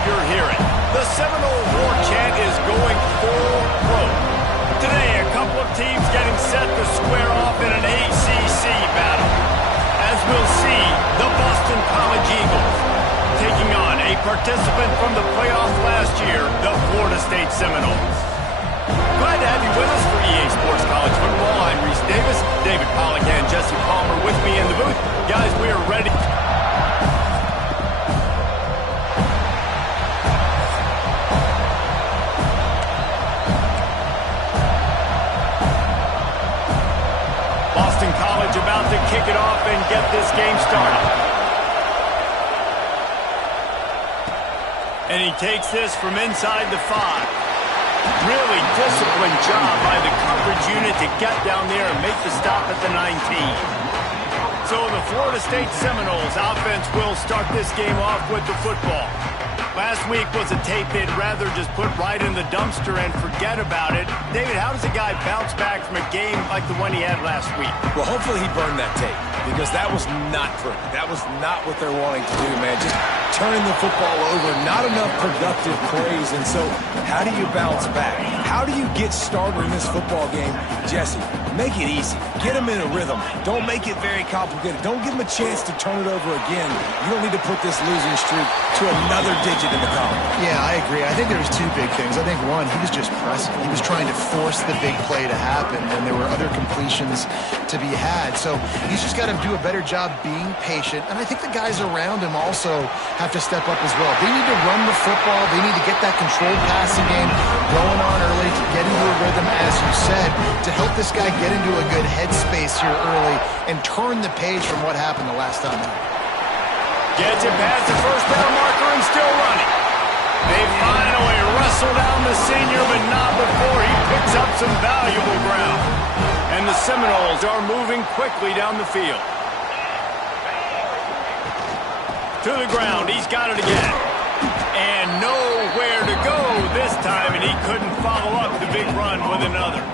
You're hearing. The Seminole War chant is going full throat. Today, a couple of teams getting set to square off in an ACC battle. As we'll see, the Boston College Eagles taking on a participant from the playoffs last year, the Florida State Seminoles. Glad to have you with us for EA Sports College Football. I'm Reese Davis, David Pollack and Jesse Palmer with me in the booth. Guys, we are ready. About to kick it off and get this game started. And he takes this from inside the 5. Really disciplined job by the coverage unit to get down there and make the stop at the 19. So the Florida State Seminoles offense will start this game off with the football. Last week was a tape they'd rather just put right in the dumpster and forget about it. David, how does a guy bounce back from a game like the one he had last week? Well, hopefully he burned that tape, because that was not pretty. That was not what they're wanting to do, man. Just turning the football over, not enough productive plays. And so how do you bounce back? How do you get started in this football game? Jesse, make it easy. Get him in a rhythm. Don't make it very complicated. Don't give him a chance to turn it over again. You don't need to put this losing streak to another digit in the column. Yeah, I agree. I think there was two big things. I think, one, he was just pressing. He was trying to force the big play to happen, and there were other completions to be had. So he's just got to do a better job being patient. And I think the guys around him also have to step up as well. They need to run the football. They need to get that controlled passing game going on early to get into a rhythm, as you said, to help this guy get into a good headspace here early and turn the page from what happened the last time out. Gets it past the first down marker and still running. They finally wrestle down the senior, but not before he picks up some valuable ground. And the Seminoles are moving quickly down the field. To the ground, he's got it again. And nowhere to go this time, and he couldn't follow up the big run with another.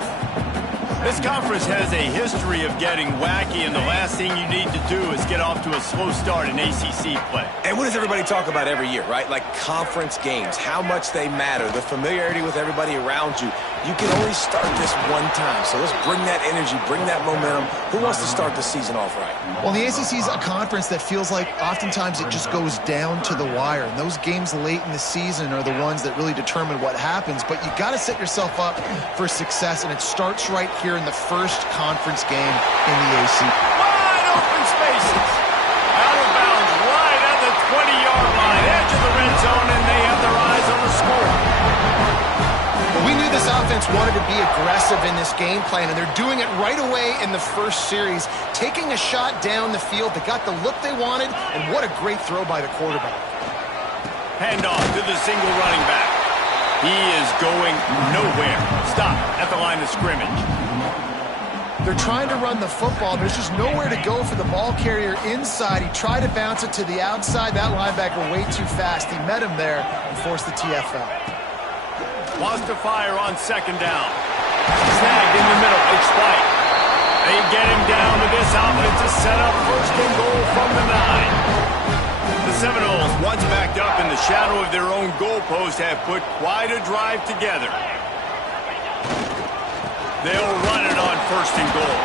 This conference has a history of getting wacky, and the last thing you need to do is get off to a slow start in ACC play. And what does everybody talk about every year, right? Like conference games, how much they matter, the familiarity with everybody around you. You can only start this one time, so let's bring that energy, bring that momentum. Who wants to start the season off right? Well, the ACC is a conference that feels like oftentimes it just goes down to the wire. And those games late in the season are the ones that really determine what happens. But you got to set yourself up for success, and it starts right here in the first conference game in the ACC. Wide open spaces. Out of bounds right at the 20-yard line, edge of the red zone, and they have their eyes on the score. We knew this offense wanted to be aggressive in this game plan, and they're doing it right away in the first series, taking a shot down the field. They got the look they wanted, and what a great throw by the quarterback. Handoff to the single running back. He is going nowhere. Stop at the line of scrimmage. They're trying to run the football. There's just nowhere to go for the ball carrier inside. He tried to bounce it to the outside. That linebacker way too fast. He met him there and forced the TFL. Wants to fire on second down. Snagged in the middle. It's White. They get him down to this offense to set up first and goal from the 9. The Seminoles, once backed up in the shadow of their own goalpost, have put quite a drive together. They'll run it on first and goal.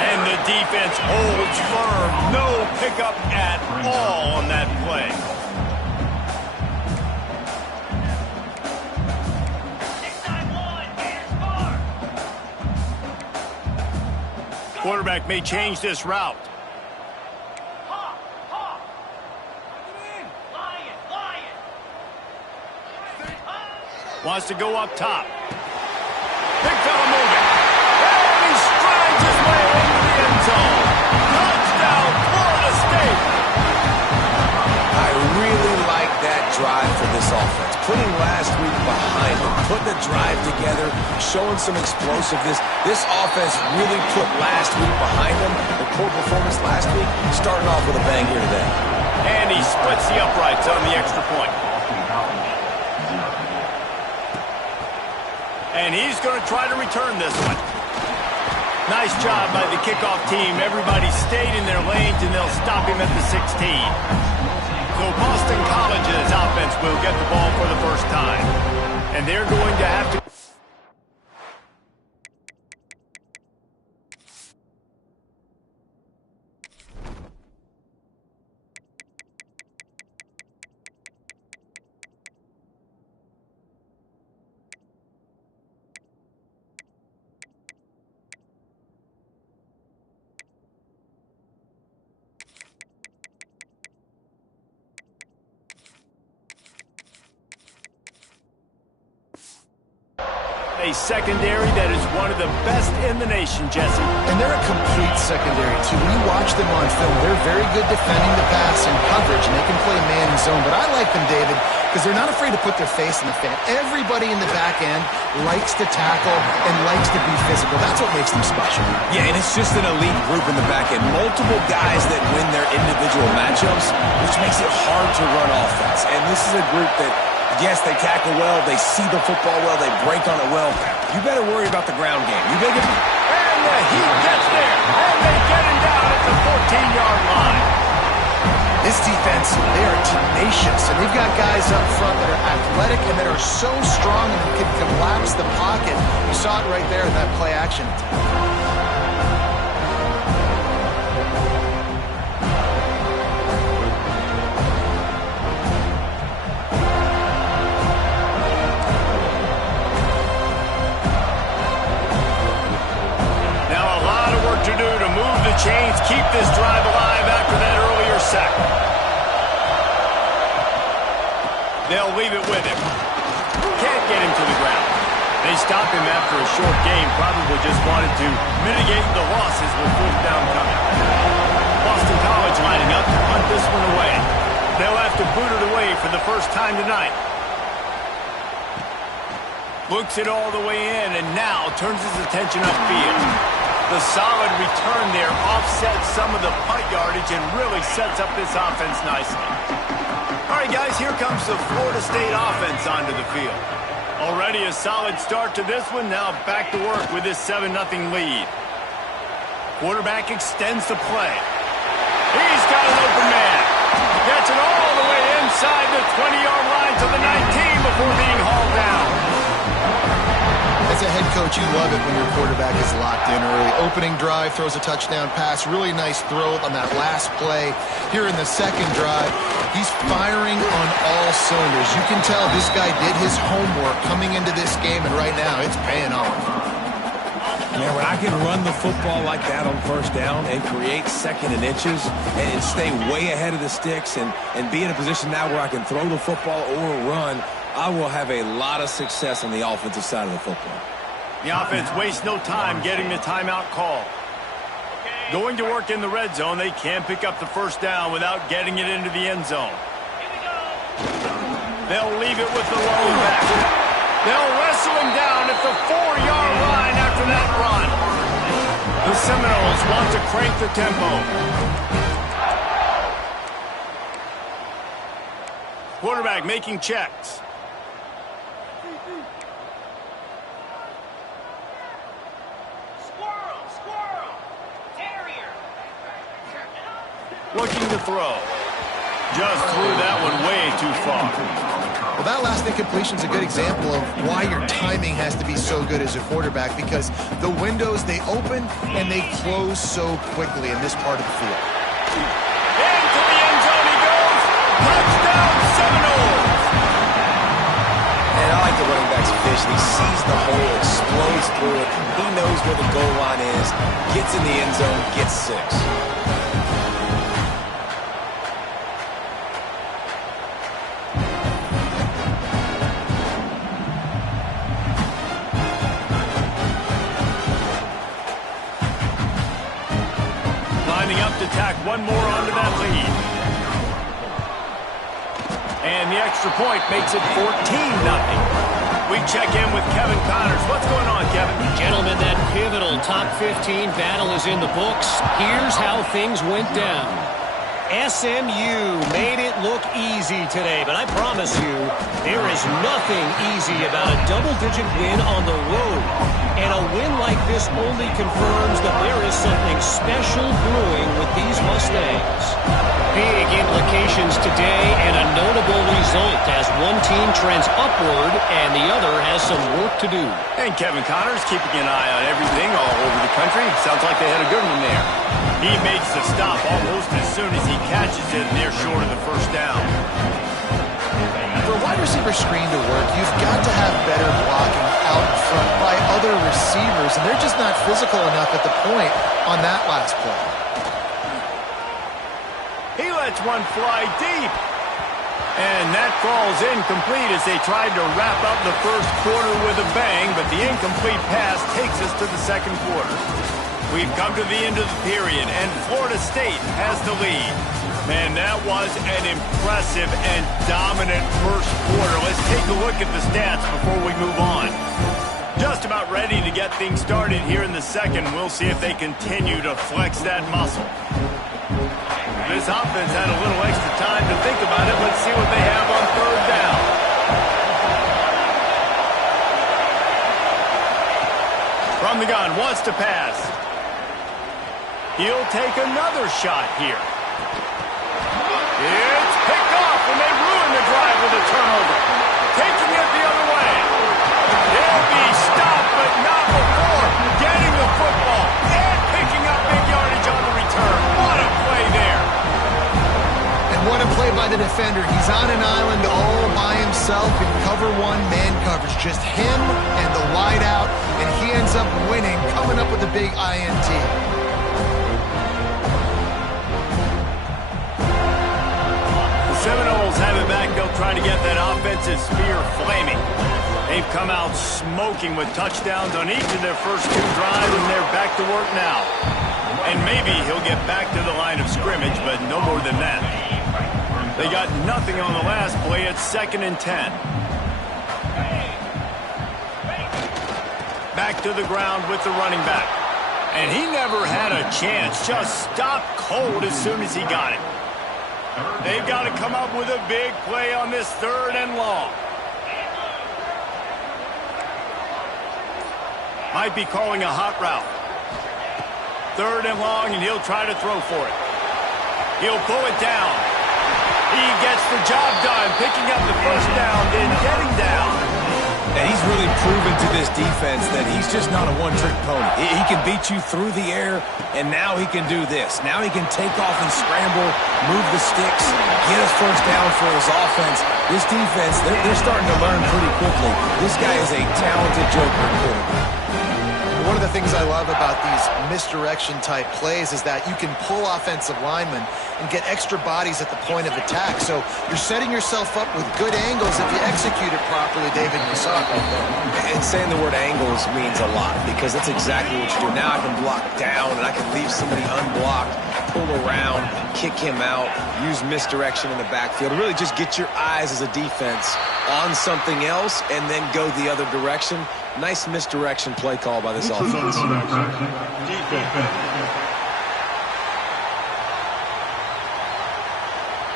And the defense holds firm. No pickup at all on that play. Quarterback may change this route. Wants to go up top. Big fella moving. And he strides his way into the end zone. Touchdown, Florida State. I really like that drive for this offense. Putting last week behind them, putting the drive together, showing some explosiveness. This offense really put last week behind them. The poor performance last week, starting off with a bang here today. And he splits the uprights on the extra point. And he's going to try to return this one. Nice job by the kickoff team. Everybody stayed in their lanes, and they'll stop him at the 16. So Boston College's offense will get the ball for the first time. And they're going to have to... A secondary that is one of the best in the nation, Jesse. And they're a complete secondary, too. When you watch them on film, they're very good defending the pass and coverage, and they can play man and zone. But I like them, David, because they're not afraid to put their face in the fan. Everybody in the back end likes to tackle and likes to be physical. That's what makes them special. Yeah, and it's just an elite group in the back end. Multiple guys that win their individual matchups, which makes it hard to run offense. And this is a group that, yes, they tackle well, they see the football well, they break on it well. You better worry about the ground game. You better get... And the heat gets there, and they get him down at the 14-yard line. This defense, they are tenacious, and they've got guys up front that are athletic and that are so strong and can collapse the pocket. You saw it right there in that play action. Chains keep this drive alive after that earlier sack. They'll leave it with him. Can't get him to the ground. They stop him after a short game. Probably just wanted to mitigate the losses with fourth down coming. Boston College lining up to punt this one away. They'll have to boot it away for the first time tonight. Looks it all the way in and now turns his attention upfield. The solid return there offsets some of the punt yardage and really sets up this offense nicely. All right, guys, here comes the Florida State offense onto the field. Already a solid start to this one. Now back to work with this 7-0 lead. Quarterback extends the play. He's got an open man. Gets it all the way inside the 20-yard line to the 19 before being hauled down. As a head coach, you love it when your quarterback is locked in early. Opening drive, throws a touchdown pass. Really nice throw on that last play. Here in the second drive, he's firing on all cylinders. You can tell this guy did his homework coming into this game, and right now it's paying off. Man, when I can run the football like that on first down and create second and inches and stay way ahead of the sticks and be in a position now where I can throw the football or run, I will have a lot of success on the offensive side of the football. The offense wastes no time getting the timeout call. Going to work in the red zone, they can't pick up the first down without getting it into the end zone. They'll leave it with the lone back. They'll wrestle him down at the 4-yard line after that run. Seminoles want to crank the tempo. Quarterback making checks. Looking to throw. Just threw that one way too far. Well, that last incompletion is a good example of why your timing has to be so good as a quarterback, because the windows, they open and they close so quickly in this part of the field. Into the end zone he goes. Touchdown Seminoles. And I like the running back's vision. He sees the hole, explodes through it. He knows where the goal line is, gets in the end zone, gets 6. Tack one more onto that lead. And the extra point makes it 14-0. We check in with Kevin Connors. What's going on, Kevin? Gentlemen, that pivotal top 15 battle is in the books. Here's how things went down. SMU made it look easy today, but I promise you, there is nothing easy about a double-digit win on the road. And a win like this only confirms that there is something special brewing with these Mustangs. Big implications today and a notable result as one team trends upward and the other has some work to do. And Kevin Connors keeping an eye on everything all over the country. Sounds like they had a good one there. He makes the stop almost as soon as he catches it, and they're short of the first down. For a wide receiver screen to work, you've got to have better blocking out in front by other receivers, and they're just not physical enough at the point on that last play. He lets one fly deep. And that falls incomplete as they tried to wrap up the first quarter with a bang, but the incomplete pass takes us to the second quarter. We've come to the end of the period, and Florida State has the lead. Man, that was an impressive and dominant first quarter. Let's take a look at the stats before we move on. Just about ready to get things started here in the second. We'll see if they continue to flex that muscle. This offense had a little extra time to think about it. Let's see what they have on third down. From the gun, wants to pass. He'll take another shot here. It's picked off, and they ruin the drive with a turnover. Taking it the other way. He'll be stopped, but not before getting the football and picking up big yardage on the return. What a play there. And what a play by the defender. He's on an island all by himself in cover one, man coverage. Just him and the wide out, and he ends up winning, coming up with a big INT. Seminoles have it back. They'll try to get that offensive spear flaming. They've come out smoking with touchdowns on each of their first 2 drives, and they're back to work now. And maybe he'll get back to the line of scrimmage, but no more than that. They got nothing on the last play. It's 2nd and 10. Back to the ground with the running back. And he never had a chance. Just stopped cold as soon as he got it. They've got to come up with a big play on this 3rd and long. Might be calling a hot route. 3rd and long, and he'll try to throw for it. He'll pull it down. He gets the job done, picking up the first down, then getting down. And he's really proven to this defense that he's just not a one-trick pony. He can beat you through the air, and now he can do this. Now he can take off and scramble, move the sticks, get his first down for his offense. This defense, they're starting to learn pretty quickly. This guy is a talented joker in quarterback. One of the things I love about these misdirection-type plays is that you can pull offensive linemen and get extra bodies at the point of attack. So you're setting yourself up with good angles if you execute it properly, David, and you saw it right there. And saying the word angles means a lot because that's exactly what you do. Now I can block down and I can leave somebody unblocked, pull around, kick him out, use misdirection in the backfield. Really just get your eyes as a defense on something else and then go the other direction. Nice misdirection play call by this offense. Defense.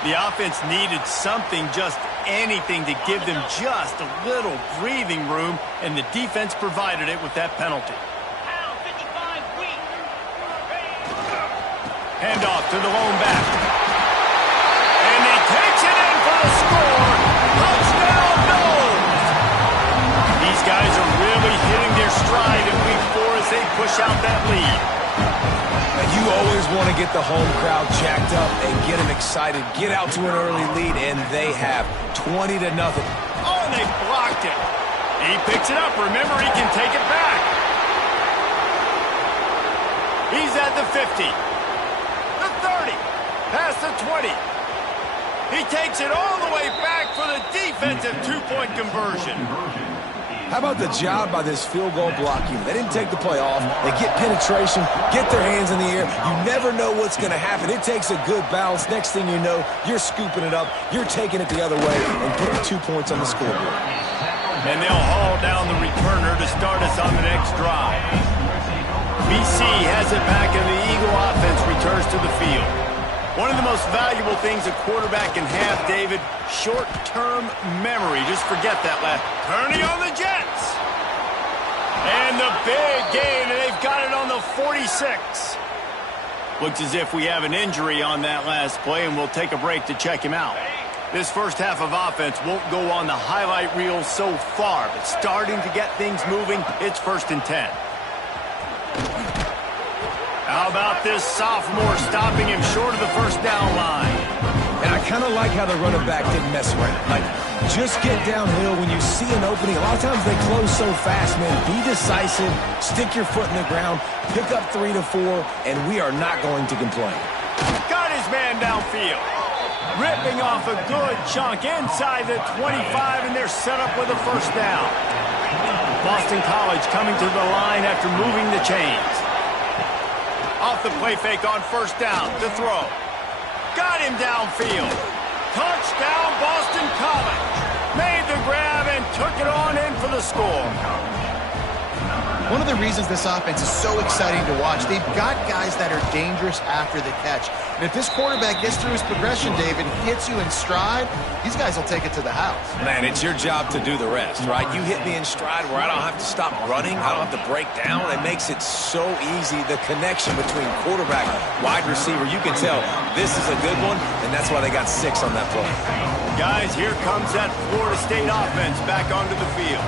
The offense needed something, just anything, to give them just a little breathing room, and the defense provided it with that penalty. Handoff to the lone back. And he takes it in for the score. Touchdown, Bills! These guys are really hitting their stride in Week 4 as they push out that lead. And you always want to get the home crowd jacked up and get them excited. Get out to an early lead, and they have 20-0. Oh, and they blocked it. He picks it up. Remember, he can take it back. He's at the 50. The 30. Past the 20. He takes it all the way back for the defensive two-point conversion. How about the job by this field goal block unit? They didn't take the play off. They get penetration, get their hands in the air. You never know what's going to happen. It takes a good bounce. Next thing you know, you're scooping it up. You're taking it the other way and putting 2 points on the scoreboard. And they'll haul down the returner to start us on the next drive. BC has it back, and the Eagle offense returns to the field. One of the most valuable things a quarterback can have, David, short-term memory. Just forget that last. Turning on the Jets. And the big gain, and they've got it on the 46. Looks as if we have an injury on that last play, and we'll take a break to check him out. This first half of offense won't go on the highlight reel so far, but starting to get things moving, it's 1st and 10. How about this sophomore stopping him short of the first down line? And I kind of like how the running back didn't mess around. Like, just get downhill when you see an opening. A lot of times they close so fast, man. Be decisive, stick your foot in the ground, pick up 3 to 4, and we are not going to complain. Got his man downfield. Ripping off a good chunk inside the 25, and they're set up with a first down. Boston College coming to the line after moving the chains. Off the play fake on first down to throw. Got him downfield. Touchdown, Boston College. Made the grab and took it on in for the score. One of the reasons this offense is so exciting to watch, they've got guys that are dangerous after the catch. And if this quarterback gets through his progression, David, hits you in stride, these guys will take it to the house. Man, it's your job to do the rest, right? You hit me in stride where I don't have to stop running. I don't have to break down. It makes it so easy. The connection between quarterback, wide receiver, you can tell this is a good one, and that's why they got 6 on that play. Guys, here comes that Florida State offense back onto the field.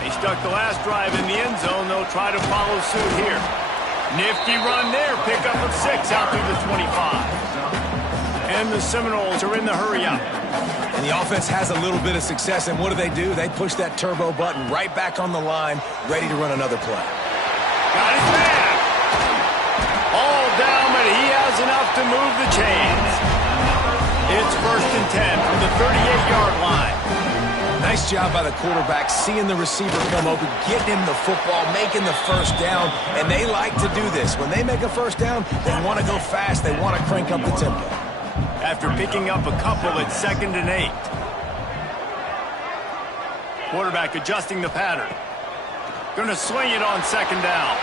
They stuck the last drive in the end zone. They'll try to follow suit here. Nifty run there. Pickup of 6 out through the 25. And the Seminoles are in the hurry-up. And the offense has a little bit of success, and what do? They push that turbo button right back on the line, ready to run another play. Got his man. All down, but he has enough to move the chains. It's 1st and 10 from the 38-yard line. Nice job by the quarterback, seeing the receiver come open, getting him the football, making the first down, and they like to do this. When they make a first down, they want to go fast, they want to crank up the tempo. After picking up a couple at 2nd and 8. Quarterback adjusting the pattern. Going to swing it on 2nd down.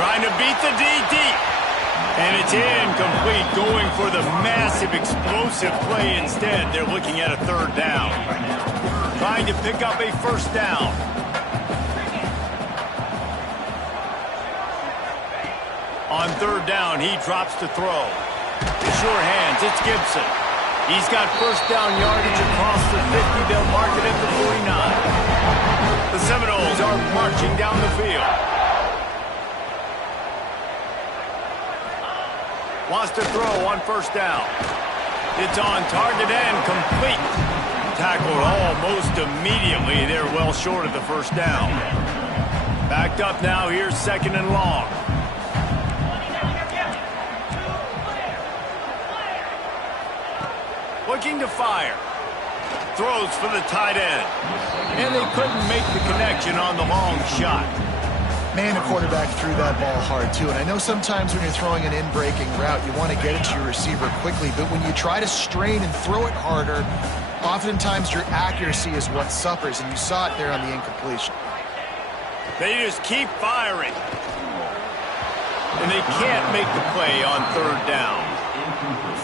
Trying to beat the D deep. And it's incomplete, going for the massive explosive play instead. They're looking at a 3rd down. Trying to pick up a first down. On 3rd down, he drops to throw. Sure hands, it's Gibson. He's got first down yardage across the 50. They'll mark it at the 49. The Seminoles are marching down the field. Wants to throw on first down. It's on target and complete. Tackled almost immediately. They're well short of the first down. Backed up now. Here's 2nd and long. Looking to fire. Throws for the tight end. And they couldn't make the connection on the long shot. Man, the quarterback threw that ball hard, too. And I know sometimes when you're throwing an in-breaking route, you want to get it to your receiver quickly. But when you try to strain and throw it harder, oftentimes your accuracy is what suffers. And you saw it there on the incompletion. They just keep firing. And they can't make the play on 3rd down.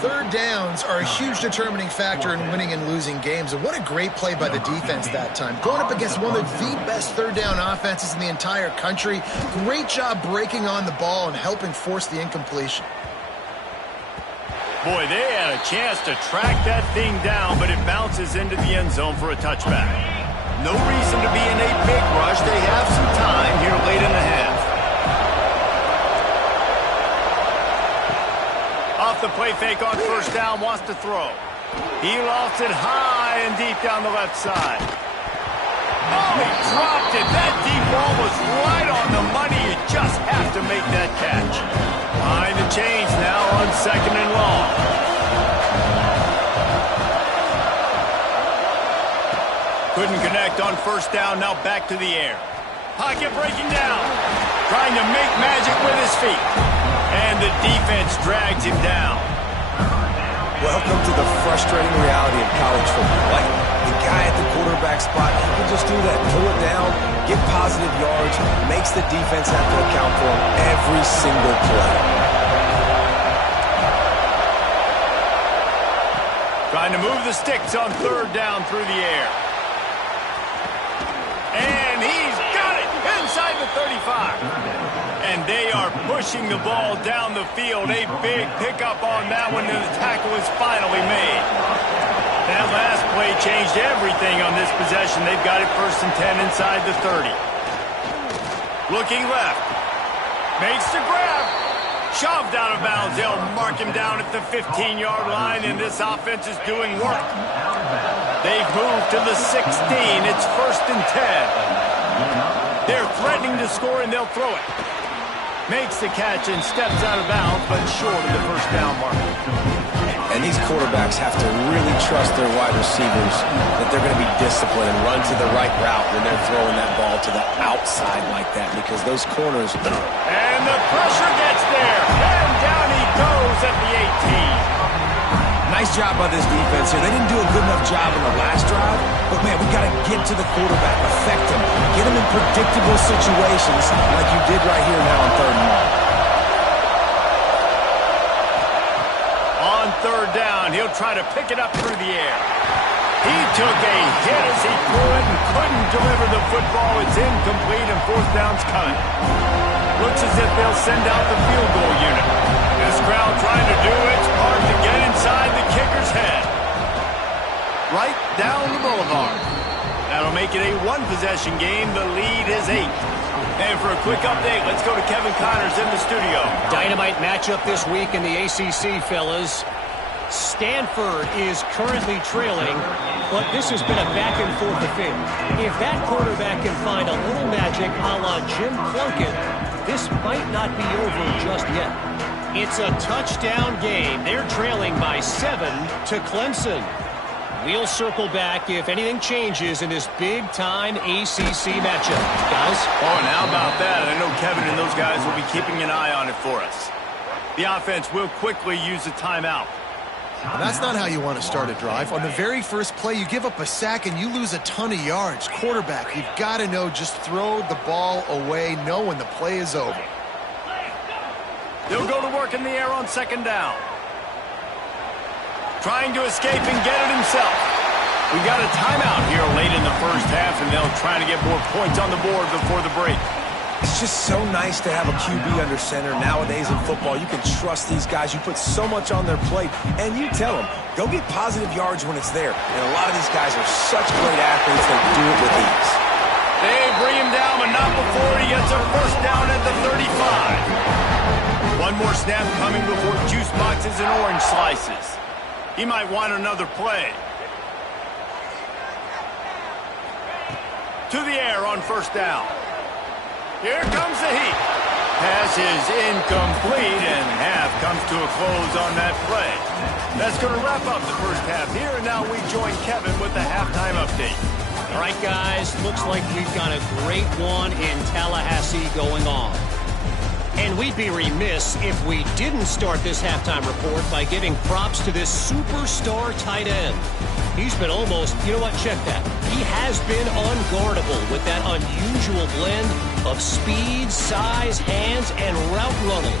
Third downs are a huge determining factor in winning and losing games, and what a great play by the defense that time. Going up against one of the best third down offenses in the entire country. Great job breaking on the ball and helping force the incompletion. Boy, they had a chance to track that thing down, but it bounces into the end zone for a touchback. No reason to be in a big rush. They have some time here late in the half. Off the play fake on first down, wants to throw. He lost it high and deep down the left side. Oh, he dropped it. That deep ball was right on the money. You just have to make that catch. Behind the chains now on 2nd and long. Couldn't connect on first down, now back to the air. Pocket breaking down. Trying to make magic with his feet. And the defense drags him down. Welcome to the frustrating reality of college football. Like, the guy at the quarterback spot, he can just do that. Pull it down, get positive yards, makes the defense have to account for him every single play. Trying to move the sticks on third down through the air. And he's got it inside the 35. And they are pushing the ball down the field. A big pickup on that one, and the tackle is finally made. That last play changed everything on this possession. They've got it 1st and 10 inside the 30. Looking left. Makes the grab. Shoved out of bounds. They'll mark him down at the 15-yard line, and this offense is doing work. They've moved to the 16. It's 1st and 10. They're threatening to score, and they'll throw it. Makes the catch and steps out of bounds, but short of the first down mark. And these quarterbacks have to really trust their wide receivers that they're going to be disciplined and run to the right route when they're throwing that ball to the outside like that, because those corners... And the pressure gets there, and down he goes at the 18. Nice job by this defense here. They didn't do a good enough job in the last drive, but, man, we got to get to the quarterback, affect him, get him in predictable situations like you did right here now on 3rd and long. On 3rd down, he'll try to pick it up through the air. He took a hit as he threw it and couldn't deliver the football. It's incomplete, and 4th down's coming. Looks as if they'll send out the field goal unit. This crowd trying to do its part to get inside the kicker's head. Right down the boulevard. That'll make it a one-possession game. The lead is 8. And for a quick update, let's go to Kevin Connors in the studio. Dynamite matchup this week in the ACC, fellas. Stanford is currently trailing, but this has been a back-and-forth affair. If that quarterback can find a little magic a la Jim Plunkett, this might not be over just yet. It's a touchdown game. They're trailing by 7 to Clemson. We'll circle back if anything changes in this big-time ACC matchup. Guys? Oh, and how about that? I know Kevin and those guys will be keeping an eye on it for us. The offense will quickly use a timeout. And that's not how you want to start a drive. On the very first play, you give up a sack and you lose a ton of yards. Quarterback, you've got to know, just throw the ball away, know when the play is over. They'll go to work in the air on 2nd down. Trying to escape and get it himself. We got a timeout here late in the first half, and they'll try to get more points on the board before the break. It's just so nice to have a QB under center. Nowadays in football, you can trust these guys. You put so much on their plate, and you tell them, go get positive yards when it's there. And a lot of these guys are such great athletes, they do it with ease. They bring him down, but not before he gets a first down at the 35. One more snap coming before juice boxes and orange slices. He might want another play. To the air on first down. Here comes the heat. Pass is incomplete, and half comes to a close on that play. That's going to wrap up the first half here, and now we join Kevin with the halftime update. All right, guys, looks like we've got a great one in Tallahassee going on. And we'd be remiss if we didn't start this halftime report by giving props to this superstar tight end. He's been almost, you know what, check that. He has been unguardable with that unusual blend of speed, size, hands, and route running.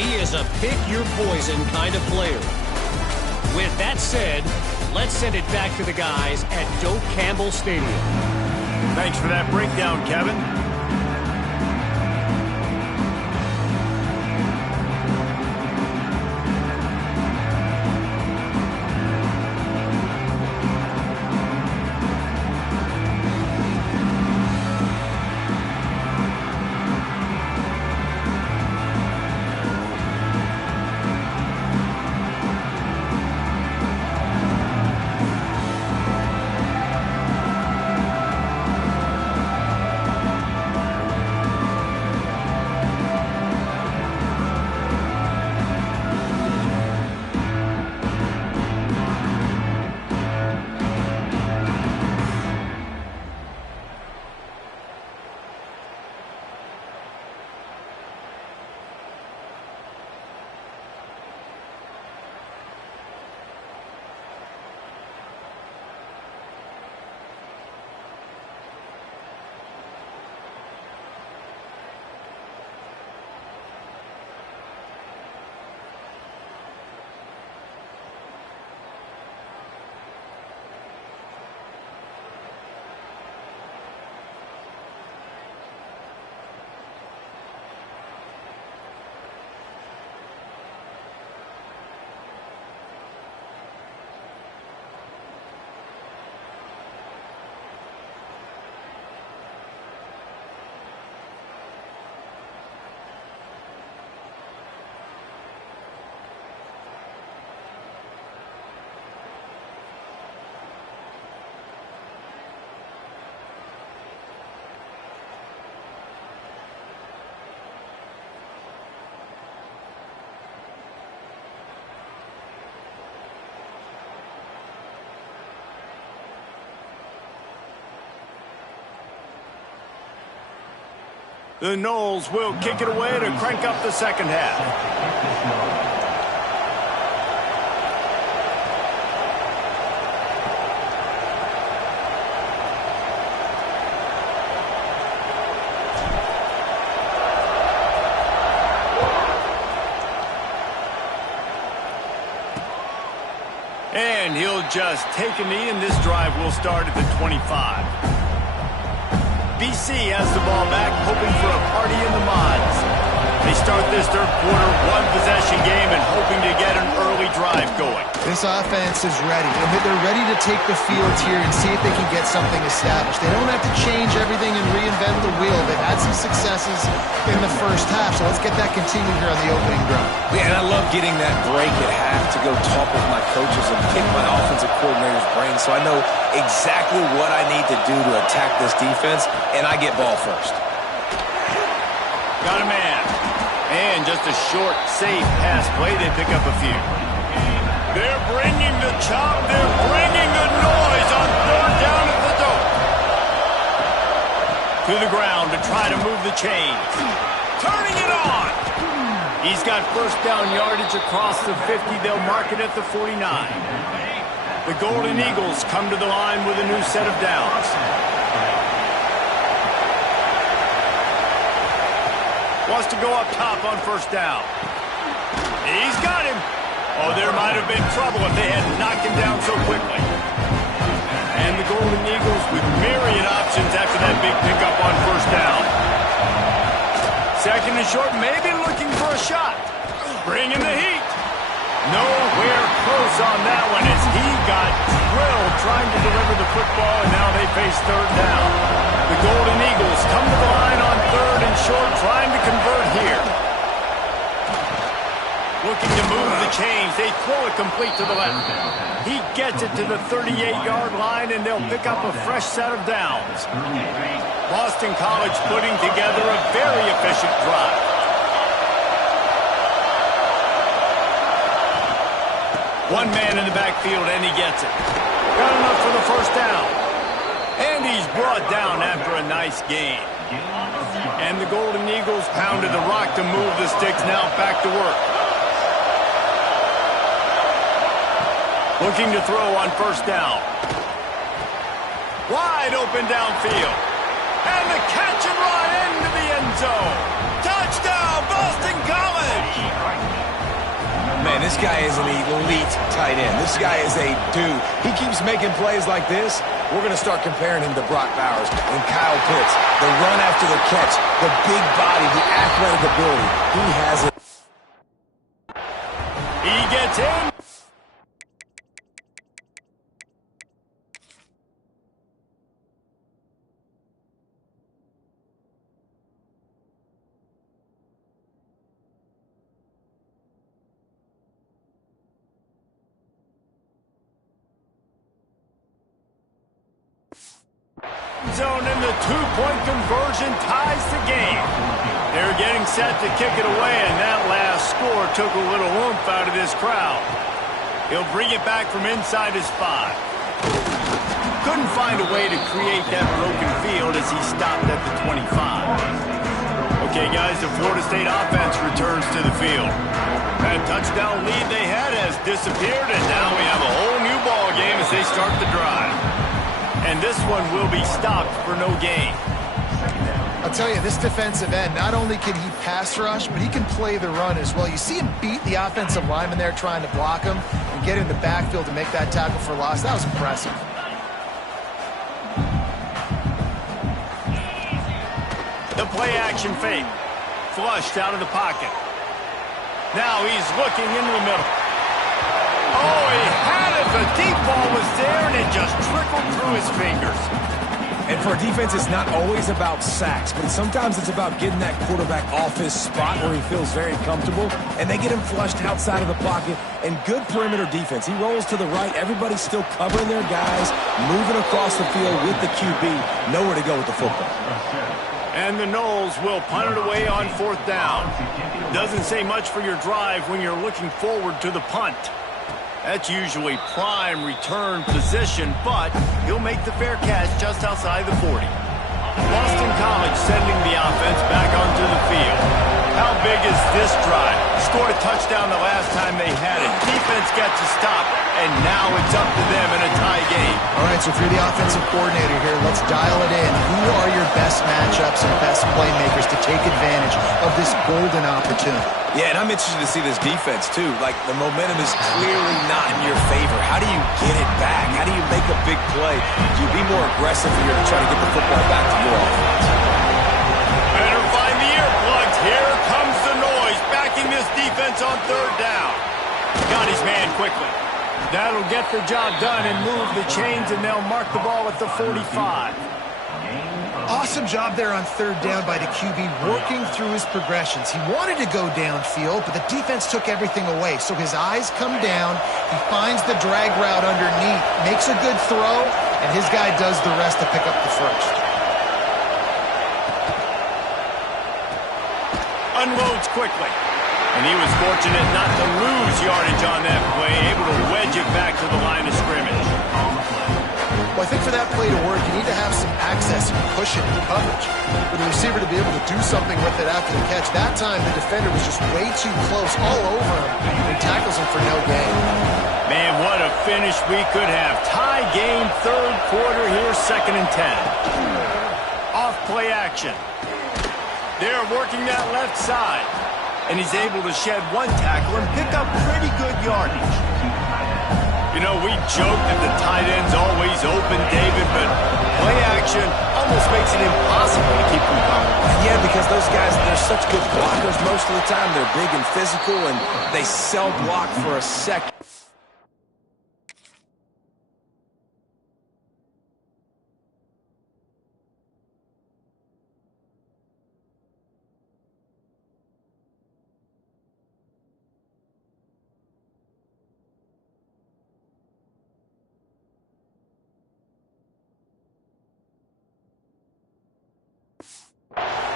He is a pick-your-poison kind of player. With that said, let's send it back to the guys at Doak Campbell Stadium. Thanks for that breakdown, Kevin. The Noles will kick it away to crank up the second half. And he'll just take a knee, and this drive will start at the 25. BC has the ball back, hoping for a party in the mods. They start this third quarter, one-possession game, and hoping to get an early drive going. This offense is ready. They're ready to take the field here and see if they can get something established. They don't have to change everything and reinvent the wheel. They've had some successes in the first half, so let's get that continued here on the opening drive. Yeah, and I love getting that break at half to go talk with my coaches and pick my offensive coordinator's brain so I know exactly what I need to do to attack this defense, and I get ball first. Got a man. And just a short, safe pass play. They pick up a few. They're bringing the chop. They're bringing the noise on third down at the Doak. To the ground to try to move the chains. Turning it on. He's got first down yardage across the 50. They'll mark it at the 49. The Golden Eagles come to the line with a new set of downs. Wants to go up top on first down. He's got him. Oh, there might have been trouble if they had knocked him down so quickly. And the Golden Eagles with myriad options after that big pickup on first down. Second and short, maybe looking for a shot. Bringing the heat. Nowhere close on that one as he got drilled trying to deliver the football, and now they face third down. The Golden Eagles come to the line on third and short, trying to convert here. Looking to move the chains. They throw it complete to the left. He gets it to the 38-yard line, and they'll pick up a fresh set of downs. Boston College putting together a very efficient drive. One man in the backfield, and he gets it. Got enough for the first down. And he's brought down after a nice gain. And the Golden Eagles pounded the rock to move the sticks, now back to work. Looking to throw on first down. Wide open downfield. And the catch and run into the end zone. Touchdown, Boston College! guy is an elite tight end. This guy is a dude. He keeps making plays like this. We're going to start comparing him to Brock Bowers and Kyle Pitts. The run after the catch, the big body, the athletic ability. He has it. He gets in. Zone, and the two-point conversion ties the game. They're getting set to kick it away, and that last score took a little oomph out of this crowd. He'll bring it back from inside his 5. Couldn't find a way to create that broken field as he stopped at the 25. Okay, guys, the Florida State offense returns to the field. That touchdown lead they had has disappeared, and now we have a whole new ball game as they start the drive. And this one will be stopped for no gain. I'll tell you, this defensive end, not only can he pass rush, but he can play the run as well. You see him beat the offensive lineman there trying to block him and get in the backfield to make that tackle for loss. That was impressive. The play action fake. Flushed out of the pocket. Now he's looking into the middle. Oh, he had it. The deep ball was there, and it just trickled through his fingers. And for a defense, it's not always about sacks, but sometimes it's about getting that quarterback off his spot where he feels very comfortable, and they get him flushed outside of the pocket. And good perimeter defense. He rolls to the right. Everybody's still covering their guys, moving across the field with the QB. Nowhere to go with the football. And the Noles will punt it away on 4th down. Doesn't say much for your drive when you're looking forward to the punt. That's usually prime return position, but he'll make the fair catch just outside the 40. Boston College sending the offense back onto the field. How big is this drive? Scored a touchdown the last time they had it. Defense got to stop, and now it's up to them in a tie game. All right, so if you're the offensive coordinator here, let's dial it in. Who are your best matchups and best playmakers to take advantage of this golden opportunity? Yeah, and I'm interested to see this defense, too. Like, the momentum is clearly not in your favor. How do you get it back? How do you make a big play? Do you be more aggressive here to try to get the football back to your offense? Better find the earplugs. Here comes the noise, backing this defense on 3rd down. Got his man quickly. That'll get the job done and move the chains, and they'll mark the ball at the 45. Awesome job there on 3rd down by the QB, working through his progressions. He wanted to go downfield, but the defense took everything away. So his eyes come down, he finds the drag route underneath, makes a good throw, and his guy does the rest to pick up the first. Unloads quickly. And he was fortunate not to lose yardage on that play, able to wedge it back to the line of scrimmage. Well, I think for that play to work, you need to have some access and cushion and coverage for the receiver to be able to do something with it after the catch. That time, the defender was just way too close, all over him, and tackles him for no gain. Man, what a finish we could have. Tie game, 3rd quarter here, 2nd and 10. Off play action. They're working that left side, and he's able to shed one tackle and pick up pretty good yardage. You know, we joke that the tight end's always open, David, but play action almost makes it impossible to keep them coming. Yeah, because those guys, they're such good blockers most of the time. They're big and physical, and they sell block for a second.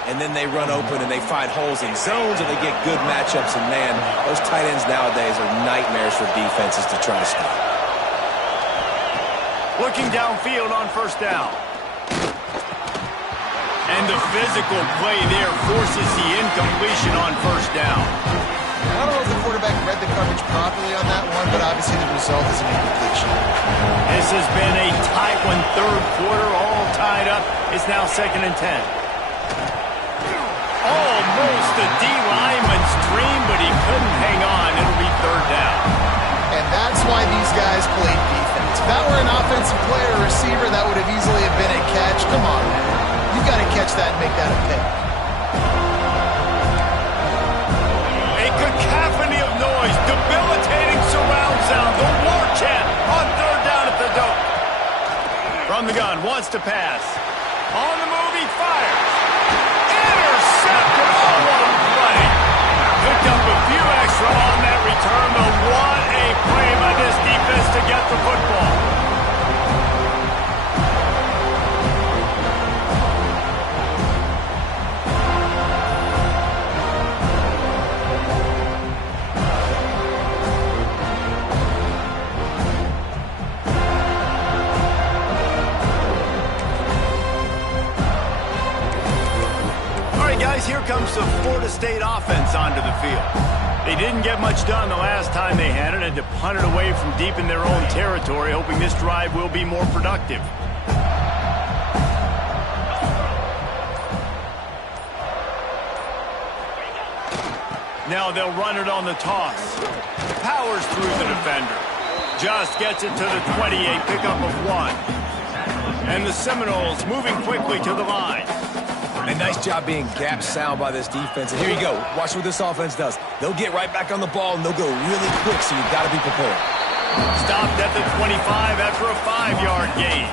And then they run open and they find holes in zones and they get good matchups. And, man, those tight ends nowadays are nightmares for defenses to try to stop. Looking downfield on 1st down. And the physical play there forces the incompletion on 1st down. I don't know if the quarterback read the coverage properly on that one, but obviously the result is an incompletion. This has been a tight one, 3rd quarter, all tied up. It's now 2nd and 10. Almost a D lineman's dream, but he couldn't hang on. It'll be 3rd down. that were an offensive player or receiver, that would have easily have been a catch. Come on, man. You got to catch that and make that a pick. A cacophony of noise, debilitating surround sound. The war chant on third down at the dope. From the gun, wants to pass. On the move, he fires. Intercepted. Oh, what a play. Picked up a few extra on that return, but what a play by this defense to get the football. Here comes the Florida State offense onto the field. They didn't get much done the last time they had it, and to punt it away from deep in their own territory, hoping this drive will be more productive. Now they'll run it on the toss. Powers through the defender. Just gets it to the 28, pickup of 1. And the Seminoles moving quickly to the line. A nice job being gap sound by this defense. And here you go. Watch what this offense does. They'll get right back on the ball, and they'll go really quick, so you've got to be prepared. Stopped at the 25 after a 5-yard gain.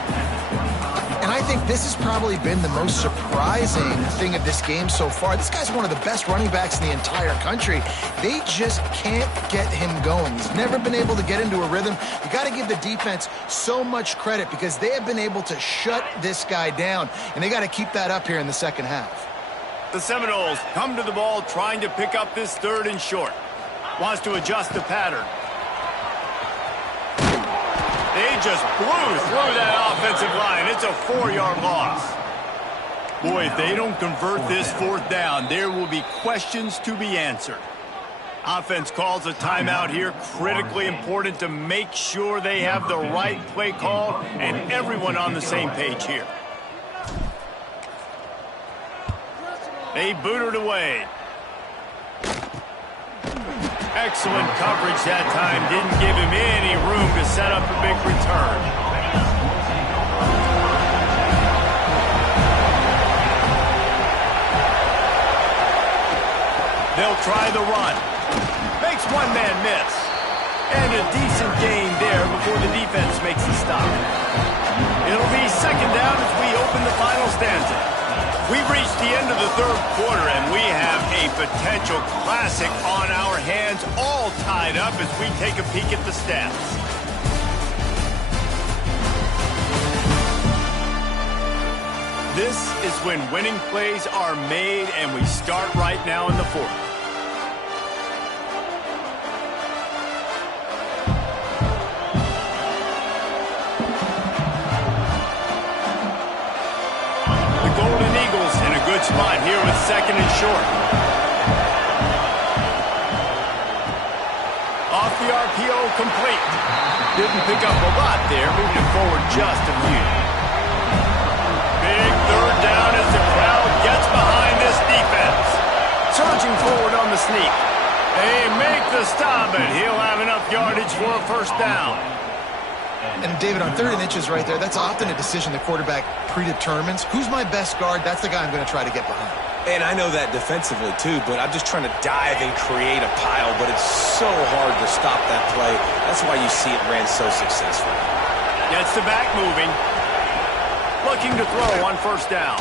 And I think this has probably been the most surprising thing of this game so far. This guy's one of the best running backs in the entire country. They just can't get him going. He's never been able to get into a rhythm. You got to give the defense so much credit because they have been able to shut this guy down, and they got to keep that up here in the second half. The Seminoles come to the ball trying to pick up this third and short. Wants to adjust the pattern. They just blew through that offensive line. It's a 4-yard loss. Boy, if they don't convert this fourth down, there will be questions to be answered. Offense calls a timeout here. Critically important to make sure they have the right play call and everyone on the same page here. They boot it away. Excellent coverage that time. Didn't give him any room to set up a big return. They'll try the run. Makes one man miss. And a decent gain there before the defense makes the stop. It'll be second down as we open the final stanza. We've reached the end of the third quarter, and we have a potential classic on our hands, all tied up as we take a peek at the stats. This is when winning plays are made, and we start right now in the fourth. Spot here with second and short. Off the RPO, complete. Didn't pick up a lot there, moving it forward just a few. Big third down as the crowd gets behind this defense. Surging forward on the sneak. They make the stop, and he'll have enough yardage for a first down. And David, on 3rd and inches right there, that's often a decision the quarterback predetermines. Who's my best guard? That's the guy I'm going to try to get behind. And I know that defensively, too, but I'm just trying to dive and create a pile, but it's so hard to stop that play. That's why you see it ran so successful. Gets the back moving. Looking to throw on first down.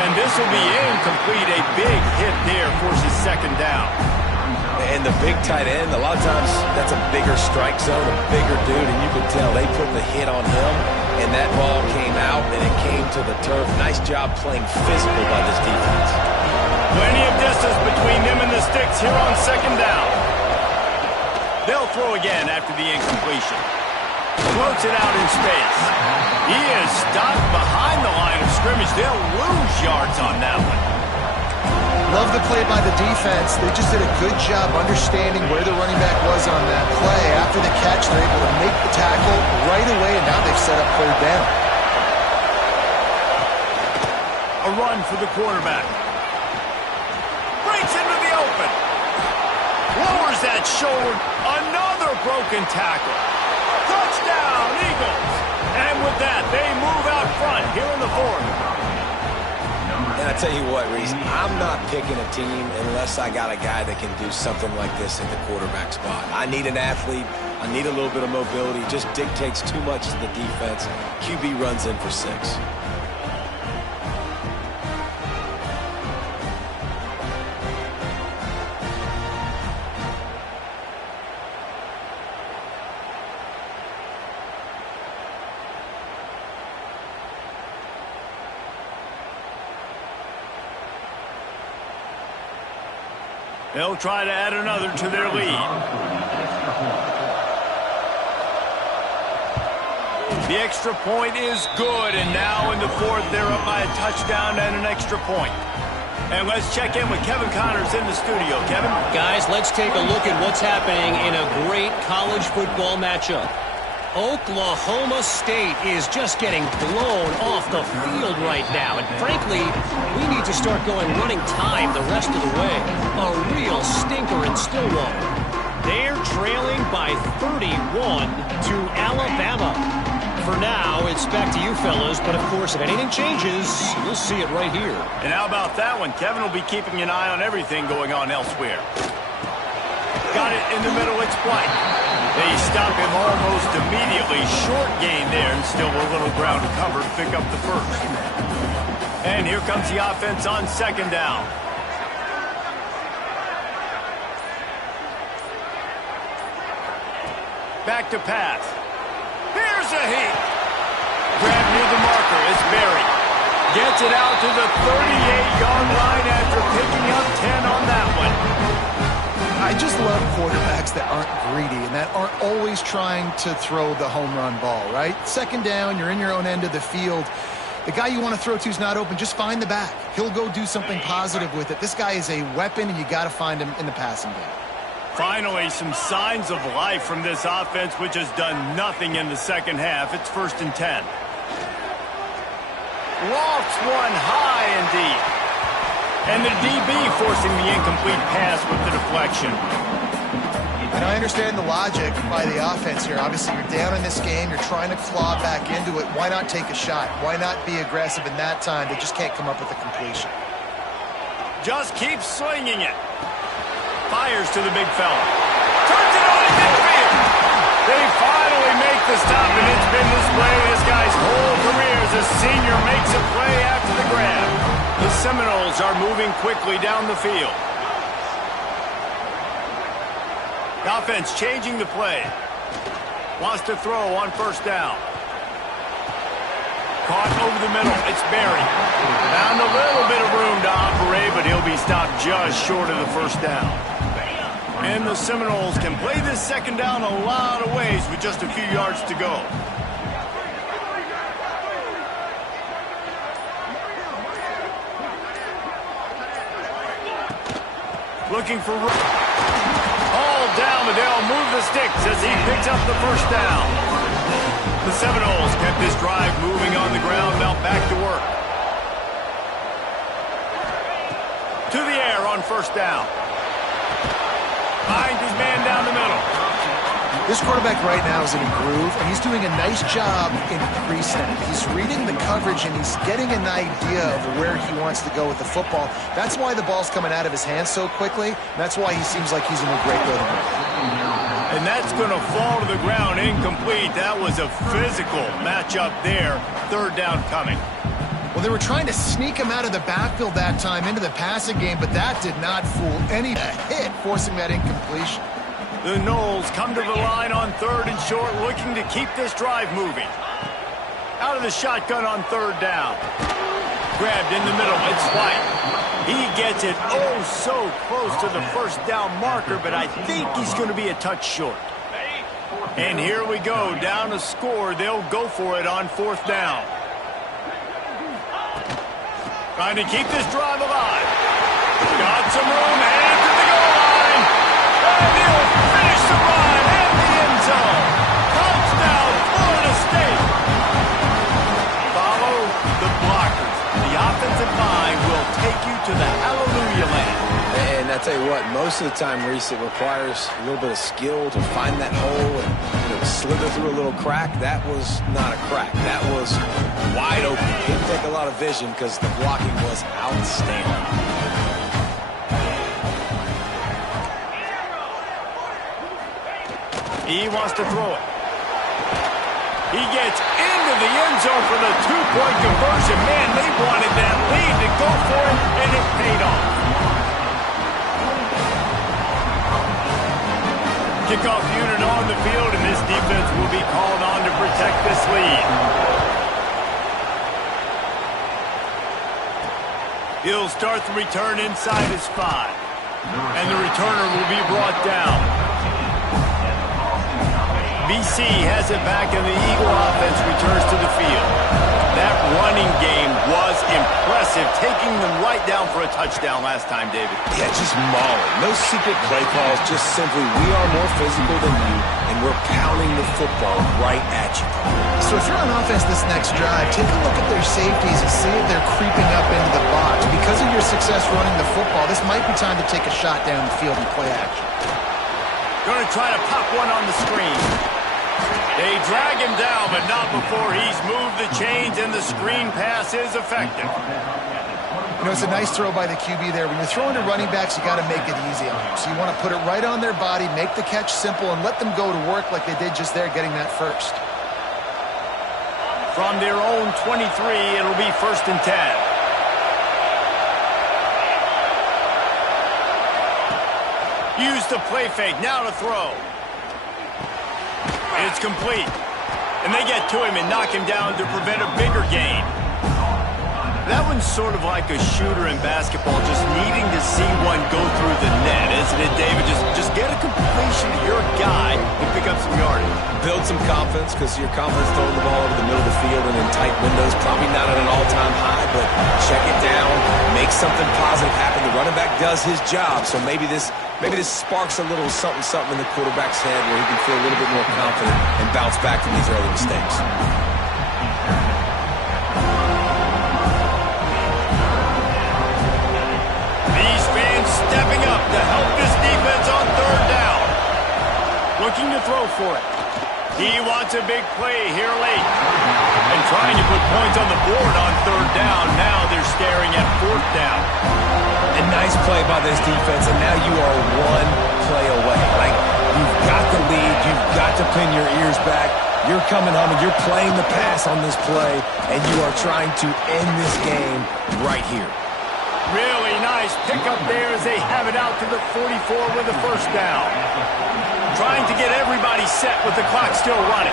And this will be incomplete. A big hit there forces second down. And the big tight end, a lot of times that's a bigger strike zone, a bigger dude, and you can tell they put the hit on him, and that ball came out, and it came to the turf. Nice job playing physical by this defense. Plenty of distance between them and the sticks here on second down. They'll throw again after the incompletion. Floats it out in space. He is stopped behind the line of scrimmage. They'll lose yards on that one. Love the play by the defense. They just did a good job understanding where the running back was on that play. After the catch, they're able to make the tackle right away, and now they've set up 3rd down. A run for the quarterback. Breaks into the open. Lowers that shoulder. Another broken tackle. Touchdown, Eagles! And with that, they move out front here in the fourth. And I tell you what, Reese, I'm not picking a team unless I got a guy that can do something like this at the quarterback spot. I need an athlete. I need a little bit of mobility. Just dictates too much to the defense. QB runs in for 6. They'll try to add another to their lead. The extra point is good, and now in the fourth, they're up by a touchdown and an extra point. And let's check in with Kevin Connors in the studio. Kevin? Guys, let's take a look at what's happening in a great college football matchup. Oklahoma State is just getting blown off the field right now. And frankly, we need to start going running time the rest of the way. A real stinker in Stillwater. They're trailing by 31 to Alabama. For now, it's back to you fellas, but of course, if anything changes, you'll see it right here. And how about that one? Kevin will be keeping an eye on everything going on elsewhere. Got it in the middle, it's White. They stop him almost immediately. Short gain there, and still a little ground covered. Pick up the first. And here comes the offense on second down. Back to pass. Here's a heat. Grab near the marker. It's Berry. Gets it out to the 38-yard line after picking up 10 on that one. I just love quarterbacks that aren't greedy and that aren't always trying to throw the home run ball, right? Second down, you're in your own end of the field. The guy you want to throw to is not open. Just find the back. He'll go do something positive with it. This guy is a weapon, and you got to find him in the passing game. Finally, some signs of life from this offense, which has done nothing in the second half. It's 1st and 10. Lofts one high and deep. And the DB forcing the incomplete pass with the deflection. And I understand the logic by the offense here. Obviously, you're down in this game. You're trying to claw back into it. Why not take a shot? Why not be aggressive in that time? They just can't come up with a completion. Just keep slinging it. Fires to the big fella. Turns it on in midfield. They finally make the stop, and it's been this way this guy's whole career as a senior makes a play after the grab. The Seminoles are moving quickly down the field. The offense changing the play. Wants to throw on 1st down. Caught over the middle. It's Berry. Found a little bit of room to operate, but he'll be stopped just short of the 1st down. And the Seminoles can play this 2nd down a lot of ways with just a few yards to go. Looking for all down, but they'll move the sticks as he picks up the 1st down. The Seminoles kept this drive moving on the ground, now back to work. To the air on 1st down. Finds his man down the middle. This quarterback right now is in a groove, and he's doing a nice job in pre-snap. He's reading the coverage, and he's getting an idea of where he wants to go with the football. That's why the ball's coming out of his hands so quickly. That's why he seems like he's in a great rhythm. And that's going to fall to the ground incomplete. That was a physical matchup there. 3rd down coming. Well, they were trying to sneak him out of the backfield that time into the passing game, but that did not fool any hit, forcing that incompletion. The Noles come to the line on 3rd and short, looking to keep this drive moving. Out of the shotgun on 3rd down. Grabbed in the middle, it's White. He gets it oh so close to the 1st down marker, but I think he's going to be a touch short. And here we go, down to score. They'll go for it on 4th down. Trying to keep this drive alive. Got some room, and to the goal line. And he'll finish the run in the end zone. Touchdown, Florida State. Follow the blockers. The offensive line will take you to the hallelujah land. And I tell you what, most of the time, Reese, it requires a little bit of skill to find that hole and slither through a little crack. That was not a crack. That was wide open. Didn't take a lot of vision because the blocking was outstanding. He wants to throw it. He gets into the end zone for the two-point conversion. Man, they wanted that lead to go for it, and it paid off. Kickoff unit on the field, and this defense will be called on to protect this lead. He'll start the return inside his 5. And the returner will be brought down. BC has it back, and the Eagle offense returns to the field. That running game was impressive, taking them right down for a touchdown last time, David. Yeah, just mauling. No secret play calls, just simply we are more physical than you, and we're pounding the football right at you. So if you're on offense this next drive, take a look at their safeties and see if they're creeping up into the box. Because of your success running the football, this might be time to take a shot down the field and play action. Going to try to pop one on the screen. They drag him down, but not before he's moved the chains, and the screen pass is effective. You know, it's a nice throw by the QB there. When you're throwing to running backs, you got to make it easy on them. So you want to put it right on their body, make the catch simple, and let them go to work like they did just there, getting that first. From their own 23, it'll be 1st and 10. Use the play fake, now to throw. It's complete. And they get to him and knock him down to prevent a bigger gain. That one's sort of like a shooter in basketball, just needing to see one go through the net, isn't it, David? Just get a completion to your guy and pick up some yardage. Build some confidence, because your confidence throwing the ball over the middle of the field and in tight windows, probably not at an all-time high, but check it down, make something positive happen. The running back does his job, so maybe this sparks a little something in the quarterback's head where he can feel a little bit more confident and bounce back from these early mistakes. Stepping up to help this defense on 3rd down. Looking to throw for it. He wants a big play here late. And trying to put points on the board on 3rd down. Now they're staring at 4th down. A nice play by this defense, and now you are one play away. Like, you've got the lead. You've got to pin your ears back. You're coming home, and you're playing the pass on this play, and you are trying to end this game right here. Really nice pickup there as they have it out to the 44 with the 1st down. Trying to get everybody set with the clock still running.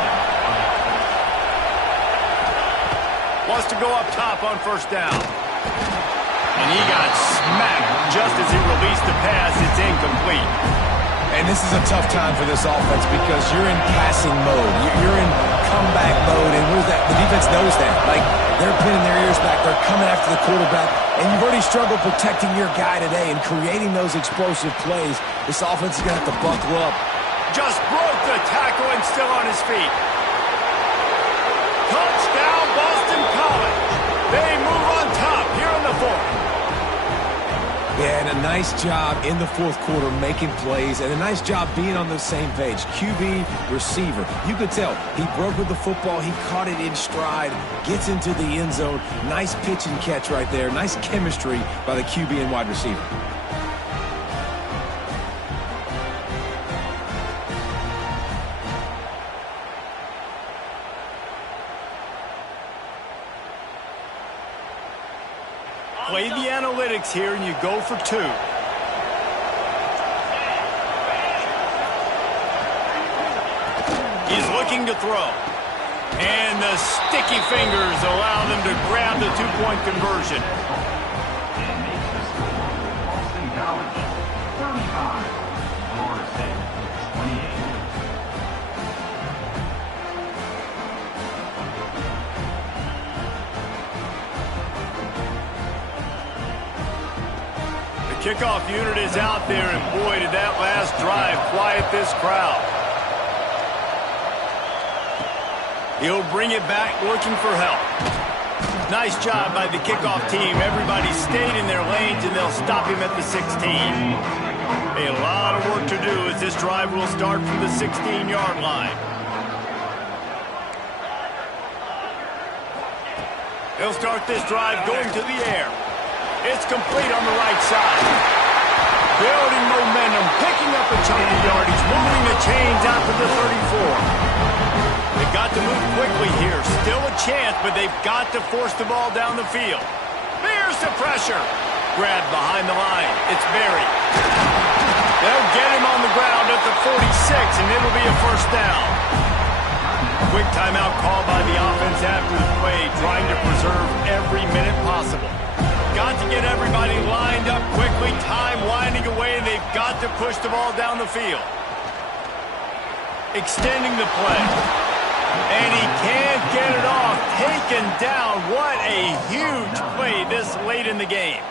Wants to go up top on 1st down. And he got smacked just as he released the pass. It's incomplete. And this is a tough time for this offense because you're in passing mode. You're in comeback mode, and what is that? The defense knows that. Like, they're pinning their ears back. They're coming after the quarterback, and you've already struggled protecting your guy today and creating those explosive plays. This offense is going to have to buckle up. Just broke the tackle and still on his feet. Touchdown, Boston College. They move on top here in the 4th. Yeah, and a nice job in the 4th quarter making plays, and a nice job being on the same page. QB, receiver. You could tell he broke with the football. He caught it in stride, gets into the end zone. Nice pitch and catch right there. Nice chemistry by the QB and wide receiver. Play the analytics here, and you go for 2. He's looking to throw. And the sticky fingers allow them to grab the 2-point conversion. Kickoff unit is out there, and boy, did that last drive quiet this crowd. He'll bring it back looking for help. Nice job by the kickoff team. Everybody stayed in their lanes, and they'll stop him at the 16. This drive will start from the 16-yard line. He'll start this drive going to the air. It's complete on the right side. Building momentum, picking up a chunk of yardage, moving the chains out to the 34. They've got to move quickly here. Still a chance, but they've got to force the ball down the field. There's the pressure. Grab behind the line. It's Berry. They'll get him on the ground at the 46, and it'll be a first down. Quick timeout call by the offense after the play, trying to preserve every minute possible. Got to get everybody lined up quickly, time winding away, and they've got to push the ball down the field. Extending the play. And he can't get it off. Taken down. What a huge play this late in the game.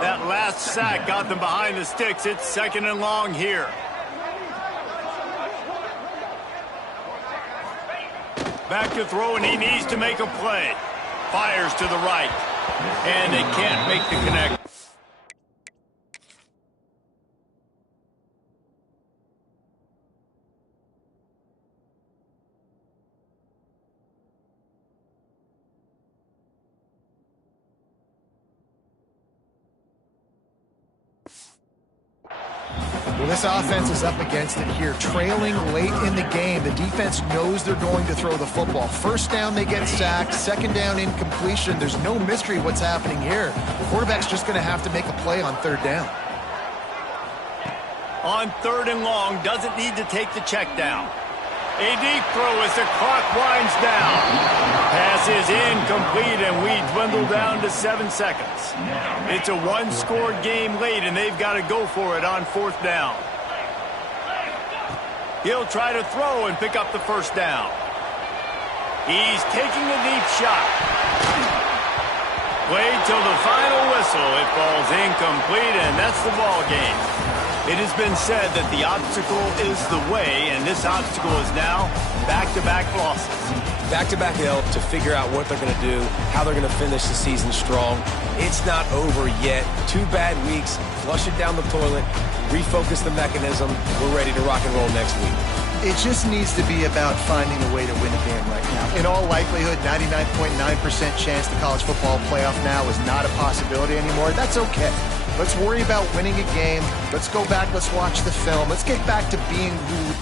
That last sack got them behind the sticks. It's 2nd and long here. Back to throw, and he needs to make a play. Fires to the right. And they can't make the connect. Well, this offense is up against it here. Trailing late in the game, the defense knows they're going to throw the football. First down, they get sacked. Second down, incompletion. There's no mystery what's happening here. Quarterback's just going to have to make a play on 3rd down. On 3rd and long, doesn't need to take the check down. A deep throw as the clock winds down. Pass is incomplete, and we dwindle down to 7 seconds. It's a one-score game late, and they've got to go for it on 4th down. He'll try to throw and pick up the first down. He's taking a deep shot. Wait till the final whistle. It falls incomplete, and that's the ball game. It has been said that the obstacle is the way, and this obstacle is now back-to-back losses. Back-to-back help to figure out what they're going to do, how they're going to finish the season strong. It's not over yet. 2 bad weeks. Flush it down the toilet. Refocus the mechanism. We're ready to rock and roll next week. It just needs to be about finding a way to win a game right now. In all likelihood, 99.9% chance the college football playoff now is not a possibility anymore. That's okay. Let's worry about winning a game. Let's go back. Let's watch the film. Let's get back to being who